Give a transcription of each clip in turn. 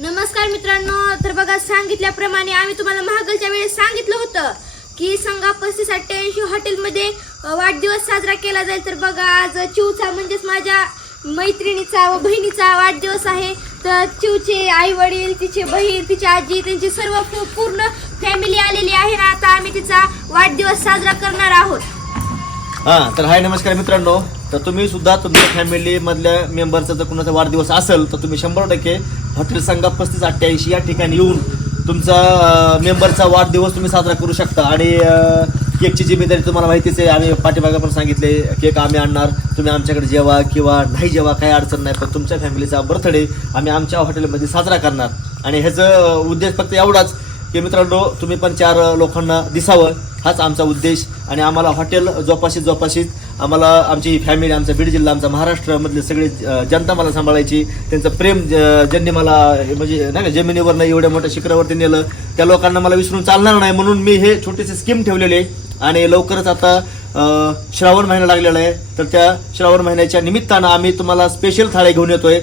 नमस्कार मित्रांनो तर बघा सांगितल्याप्रमाणे आम्ही तुम्हाला महागलच्या वेळेस सांगितलं होतं की संघा पस्तीस अठ्ठ्याऐंशी हॉटेलमध्ये वाढदिवस साजरा केला जाईल. तर बघा आज चिवचा म्हणजेच माझ्या मैत्रिणीचा व बहिणीचा वाढदिवस आहे. तर चिवचे आई वडील तिचे बहीण तिची आजी त्यांची सर्व पूर्ण फॅमिली आलेली आहे. ना आता आम्ही तिचा वाढदिवस साजरा करणार आहोत. हा तर हाय नमस्कार मित्रांनो. तर तुम्ही सुद्धा तुमच्या फॅमिली मधल्या मेंबरचा जर कुणाचा वाढदिवस असेल तर तुम्ही शंभर टक्के हॉटेल संघा पस्तीस अठ्ठ्याऐंशी या ठिकाणी येऊन तुमचा मेंबरचा वाढदिवस तुम्ही साजरा करू शकता. आणि केकची जिम्मेदारी तुम्हाला माहितीच आहे आम्ही पाठीमागे पण सांगितले केक आम्ही आणणार तुम्ही आमच्याकडे जेवा किंवा नाही जेवा काही अडचण नाही पण तुमच्या फॅमिलीचा बर्थडे आम्ही आमच्या हॉटेलमध्ये साजरा करणार. आणि ह्याचं उद्देश फक्त एवढाच की मित्रांनो तुम्ही पण चार लोकांना दिसावं हाच आमचा उद्देश. आणि आम्हाला हॉटेल जोपाशीत जोपाशीत आम्हाला आमची फॅमिली आमचा बीड जिल्हा आमचा महाराष्ट्रामधले सगळे जनता मला सांभाळायची. त्यांचं प्रेम ज- ज्यांनी मला म्हणजे नाही का जमिनीवर नाही एवढ्या मोठ्या शिखरावरती नेलं त्या लोकांना मला विसरून चालणार नाही. म्हणून मी हे छोटीशी स्कीम ठेवलेली आहे. आणि लवकरच आता श्रावण महिना लागलेला आहे. तर त्या श्रावण महिन्याच्या निमित्तानं आम्ही तुम्हाला स्पेशल थाळी घेऊन येतोय.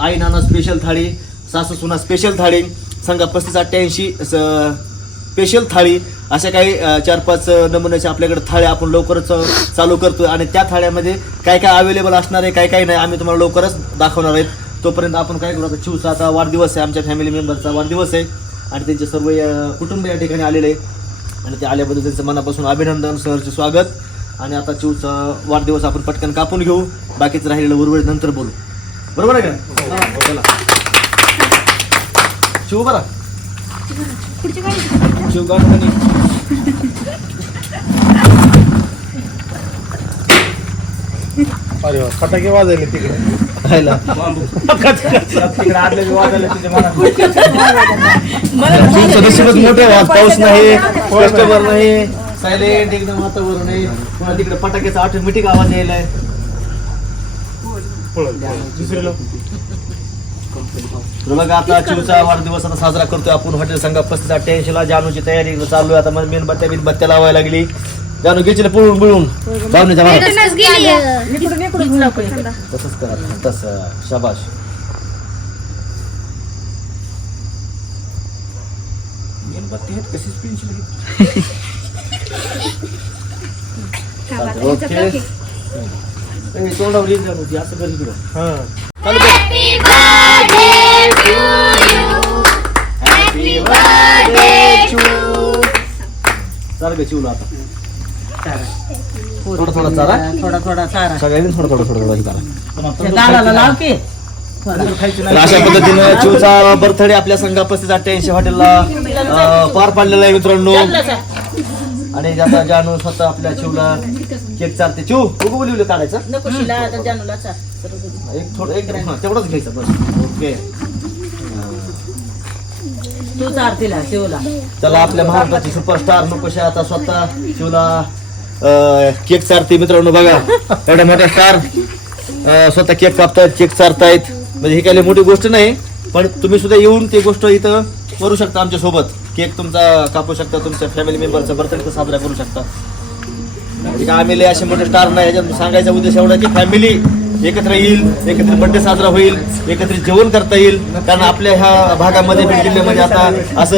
आई नाना स्पेशल थाळी सासू सुना स्पेशल थाळी सांगा पस्तीस अठ्ठ्याऐंशी स्पेशल थाळी अशा काही चार पाच नमुन्याच्या आपल्याकडे थाळ्या आपण लवकरच चालू करतोय. आणि त्या थाळ्यामध्ये काय काय अवेलेबल असणार आहे काय काय नाही आम्ही तुम्हाला लवकरच दाखवणार आहेत. तोपर्यंत आपण काय करू आता चिवचा आता वाढदिवस आहे आमच्या फॅमिली मेंबरचा वाढदिवस आहे. आणि त्यांचे सर्व कुटुंब या ठिकाणी आलेले आहे आणि ते आल्याबद्दल त्यांचं मनापासून अभिनंदन सहर्ष स्वागत. आणि आता चिवचा वाढदिवस आपण पटकन कापून घेऊ. बाकीचं राहिलेलं उर्वरित नंतर बोलू. बरोबर आहे का? चला. चिव बरा. अरे वा फटाके वाजवले तिकडे. खायला तिकडे आदल्या मनात. नशीबच मोठे पाऊस नाही कस्टमर नाही. सायलेंट एकदम वातावरण आहे. पुन्हा तिकडे फटाक्याचा ऑटोमॅटिक आवाज यायलाय. दुसरीला तर बघा आता चिवचा वाढदिवस आता साजरा करतोय आपण. हॉटेल संघा पस्तीस अठ्ठ्याऐंशी ला जानूची तयारी चालू आहे. आता मला मेन बत्त्या बिन बत्त्या लावायला लागली. जानू घ्यायची पळून पळून गेली. तसंच करा. तसं शाबाश मेणबत्ती आहेत कशीच पेन्सिल ओके. ए, तोंडावर येईल जानू ती असं कर इकडं चालू कर. चाल ग चिवला आता. थोडा थोडा चारा थोडा थोडा चारा. सगळ्यांनी थोडा थोडा थोडा थोडा चारा त्या दाराला लाव की. तर अशा पद्धतीनं चिवचा बर्थडे आपल्या संघा पस्तीस अठ्ठ्याऐंशी हॉटेलला पार पाडलेला आहे मित्रांनो. आणि आता जानू स्वतः आपल्या चिवला केक चालते चिव उगू बोलवलं काढायचं. एक थोडं एक तेवढंच घ्यायचं बस. ओके. तू शिवला. चला आपल्या महाराष्ट्राची सुपरस्टार नकोशी आता स्वतः. शिवला केक चारते मित्रांनो बघा. एवढ्या मोठ्या स्टार स्वतः केक कापतायत केक चारतायत. म्हणजे ही काही मोठी गोष्ट नाही पण तुम्ही सुद्धा येऊन ती गोष्ट इथं करू शकता आमच्यासोबत. केक तुमचा कापू शकता तुमच्या फॅमिली मेंबरचा बर्थडे साजरा करू शकता. आम्ही लय असे मोठे स्टार नाही याच्यात सांगायचा उद्देश एवढा की फॅमिली एकत्र येईल एकत्र बर्थडे साजरा होईल एकत्रित जेवण करता येईल. कारण आपल्या ह्या भागामध्ये बीड जिल्ह्यामध्ये आता असं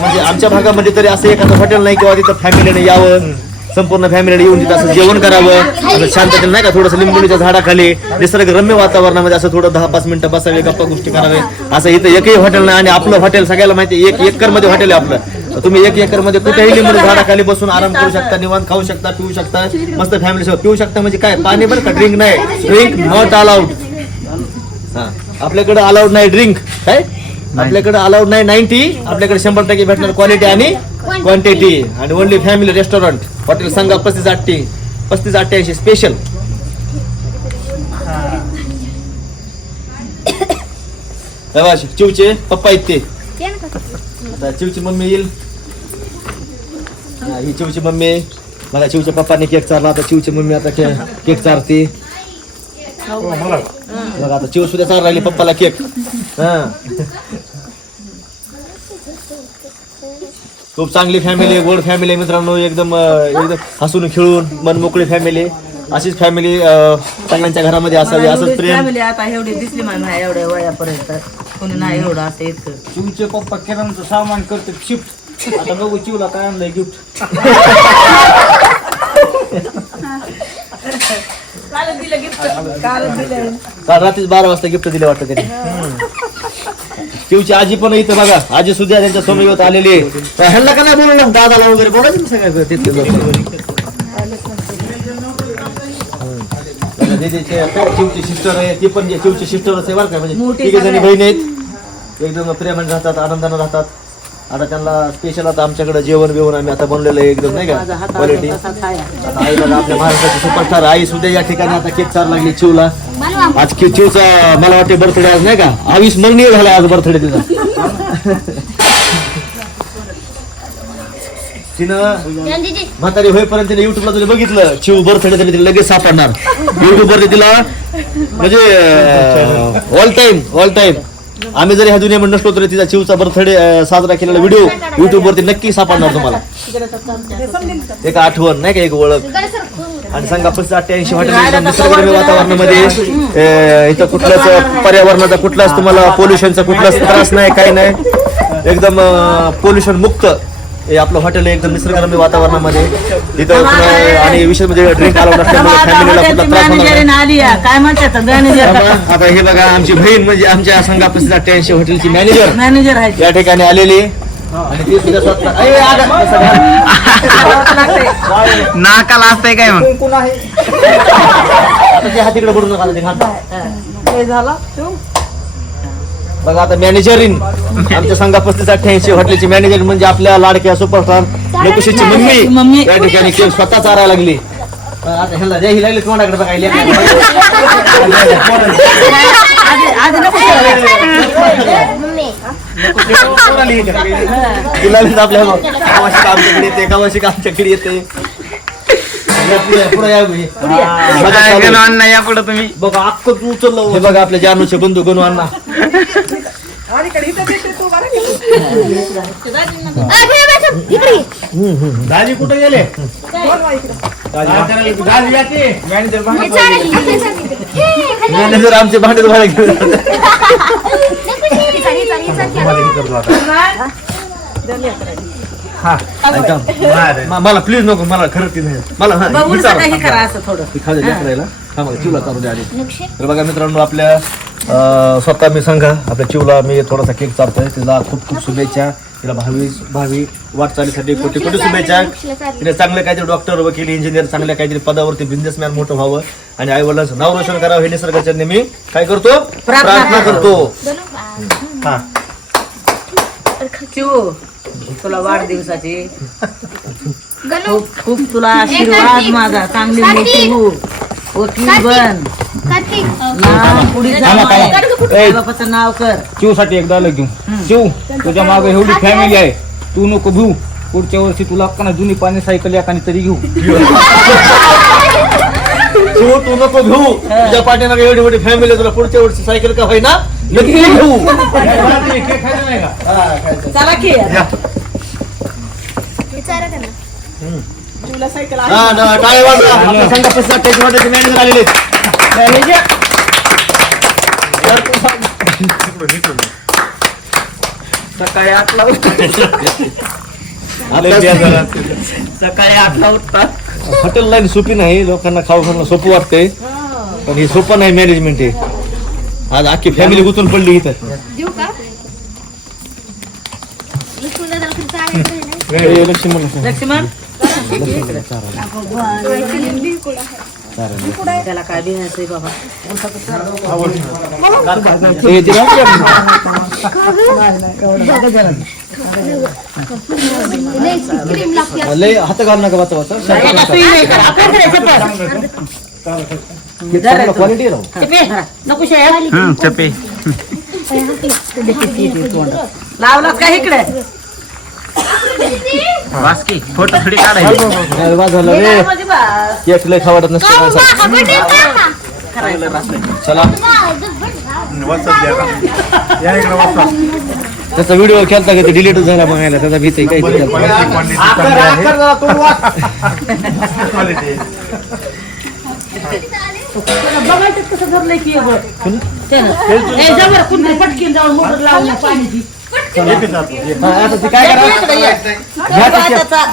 म्हणजे आमच्या भागामध्ये तरी असं एखादं हॉटेल नाही किंवा तिथं फॅमिलीने यावं संपूर्ण फॅमिलीने येऊन तिथं असं जेवण करावं. असं शांततेने नाही का थोडंसं लिंबोणीच्या झाडाखाली निसर्गरम्य वातावरणामध्ये असं थोडं दहा पाच मिनिटं बसावे गप्पा गोष्टी करावे. असं इथं एकही हॉटेल नाही आणि आपलं हॉटेल सगळ्याला माहिती आहे, एक एकरमध्ये हॉटेल आहे आपलं. तुम्ही एक एकरमध्ये कुठेही लिंबू झाडाखाली बसून आराम करू शकता निवांत खाऊ शकता पिऊ शकता मस्त फॅमिली सोबत. पिऊ शकता म्हणजे काय? पाणी बरं का? ड्रिंक नाही. ड्रिंक नॉट अलाउड हा. आपल्याकडे अलाउड नाही ड्रिंक काय? आपल्याकडे अलाउड नाही नाईन्टी आपल्याकडे शंभर टक्के भेटणार क्वालिटी आणि क्वांटिटी आणि ओनली फॅमिली रेस्टॉरंट हॉटेल संघा पस्तीस अठ्ठी पस्तीस अठ्ठ्याऐंशी स्पेशल चिवचे पप्पा आहेत ते. आता चिवची मम्मी येईल. हा, ही चिवची मम्मी. मला चिवच्या पप्पाने केक चारला आता चिवची मम्मी आता के- केक चारते. बघा आता चिव सुद्धा चार राहिली पप्पाला केक. हा. खूप चांगली फॅमिली गोड फॅमिली मित्रांनो. एकदम अं, एकदम हसून खेळून मन मोकळी फॅमिली अशीच फॅमिली सगळ्यांच्या घरामध्ये असावी असंच प्रेम. फॅमिली आता एवढी दिसली मला एवढ्या वयापर्यंत. कोणी नाही एवढं असं इतकं. चिवचे पप्पा किराणाचं सामान करते शिफ्ट आता बघू चिवला काय आणलंय गिफ्ट काल रात्री बारा वाजता गिफ्ट दिले वाटतं त्यांनी शिवची आजी पण इथं बघा आजी सुद्धा त्यांच्यासमोर आलेली आहे. तर ह्यांना का नाही बोलू दादाला वगैरे बोलायचं सगळ्या तिथले लोक. सिस्टर आहे ती पण शिवची सिस्टरच आहे बरं का म्हणजे मोठी तिघी जणी. बहिणी आहेत. एकदम प्रेमाने राहतात आनंदाने राहतात. आता त्यांना स्पेशल आता आमच्याकडे जेवण बिवण आम्ही आता बनलेलं आहे एकदम नाही का? क्वालिटी आता आई बघा आपल्या महाराष्ट्राची सुपरस्टार आई सुद्धा या ठिकाणी आता केक चार लागली चिवला. आज कि- चिवचा मला वाटते बर्थडे आज नाही का? अविस्मरणीय झाला आज बर्थडे तिचा. तिनं म्हातारी होईपर्यंत तिने युट्यूबला तुला बघितलं चिव बर्थडे तरी तिला लगेच सापडणार. युट्यूब वरती तिला म्हणजे ऑल टाइम ऑल टाइम आम्ही जरी ह्या दुनियामध्ये नसलो तरी तिचा चिवचा बर्थडे साजरा केलेला व्हिडिओ युट्यूब वरती नक्की सापडणार तुम्हाला. एक आठवण नाही का एक ओळख. आणि सांगा पस्तीस अठ्ठ्याऐंशी हॉटेल निसर्गरम्य वातावरणामध्ये. इथं कुठलाच पर्यावरणाचा कुठलाच तुम्हाला पोल्युशनचा कुठलाच त्रास नाही काही नाही. एकदम पोल्युशन मुक्त. हे आपलं हॉटेल आहे एकदम निसर्गरम्य वातावरणामध्ये. इथं पुन्हा- आणि विशेष म्हणजे ड्रिंक अलाउड असल्यामुळे फॅमिलीला कुठला त्रास होणार नाही. मॅनेजर आली आहे. काय म्हणतात? मॅनेजर आता आता हे बघा आमची बहीण म्हणजे आमच्या संघा पस्तीस अठ्ठ्याऐंशी हॉटेलची मॅनेजर मॅनेजर आहे या ठिकाणी आलेली. आणि ती सुद्धा स्वतः अय, आगा. नाकाला असतंय काय मग? कोण आहे? आता ते हात तिकडे पडू नका ते हात. बघा आता मॅनेजर इन आमच्या संघा पस्तीस अठ्ठ्याऐंशी हॉटेलची मॅनेजर म्हणजे आपल्या लाडक्या सुपरस्टार नकुशीची मम्मी. या ठिकाणी केक स्वतः चारायला लागली. आता ह्याला द्या, ही लागली तोंडाकडे बघायला आधी नको तिला आपल्या गावाशी आमच्याकडे येते गावाशी आमच्याकडे येते हे. अण्णा या तुम्ही. बघा अख्खं तू उचललं हे बघा आपल्या जानूचे बंधू गणू अण्णा. दाजी कुठे गेले? दाजी मॅनेजर मॅनेजर आमचे भांडे घेऊन जातात. ऐका. म- मला प्लीज नको मला खरं ती नाही. मला हा, बघून विचारा. सगळं हे करा असं थोडं. ती खाली लेकरायला. हा मला चिवला चालू द्या आधी. तर बघा मित्रांनो आपल्या अं, स्वतः मी सांगा आपल्या चिवला मी थोडासा केक चालतोय तिला खूप खूप शुभेच्छा. तिला भावी भावी वाटचालीसाठी कोटी कोटी शुभेच्छा. तिने चांगले काहीतरी डॉक्टर वकील इंजिनियर चांगल्या काहीतरी पदावरती बिझनेसमॅन मोठं व्हावं. आणि आई वडिलांचं नाव रोशन करावं हे निसर्गाच्या मी काय करतो? प्रार्थना करतो. हा. चिव तुला वाढदिवसाची. खूप खूप तुला आशीर्वाद माझा. चांगली मोठी हो वकील बन. नाव पुढे आई बापाचं नाव कर. एकदा आलं घेऊ चिव तुझ्या मागे एवढी फॅमिली आहे. तू नको घेऊ पुढच्या वर्षी तुला का जुनी पाणी सायकल एकाने तरी घेऊ. तू तू नको घेऊ तुझ्या पाठीमागे एवढी मोठी फॅमिली तुला पुढच्या वर्षी सायकल का होईना? नक्की घेऊ चला की. हा, न- टाळ्या वाजवा. आपल्या संघ पस्तीस अठ्ठावीस वाटायचे मॅनेजर आलेले. आहेत. सकाळी आठला आपल्या सकाळी आठला उठतात. हॉटेल लाईन सोपी नाही लोकांना खाऊ खाणं सोपं वाटतंय. पण ही सोपं नाही मॅनेजमेंट आहे आज अख्खी फॅमिली गुंतून पडली इथं ए, लक्ष्मण लक्ष्मण त्याला काय बिहायचंय बाबा ए, ते राहू द्या. लय हात घाल नका वाचा वाचा एका सुईने करा. काय करायचं पण? क्वालिटी राहू ते. पे करा. नको शेत. चपे. लावलाच का इकडे? वासकी फोटो थोडी काढायची काय वाज झालं रे. म्हणजे बस. केक लय खावडत नसते माणसाला. चला. त्याचा व्हिडिओ केलता का ते डिलीट झाला बघायला त्याचा भीती काही त्याला बघायचं कसं धरलंय की हे बघ. त्यानं. ए, जा बरं, कुणीतरी पटकीन जाऊन मोटर लावून या पाण्याची हा, आता ते काय करा इकडे ये. घ्या त्याच्यात. आता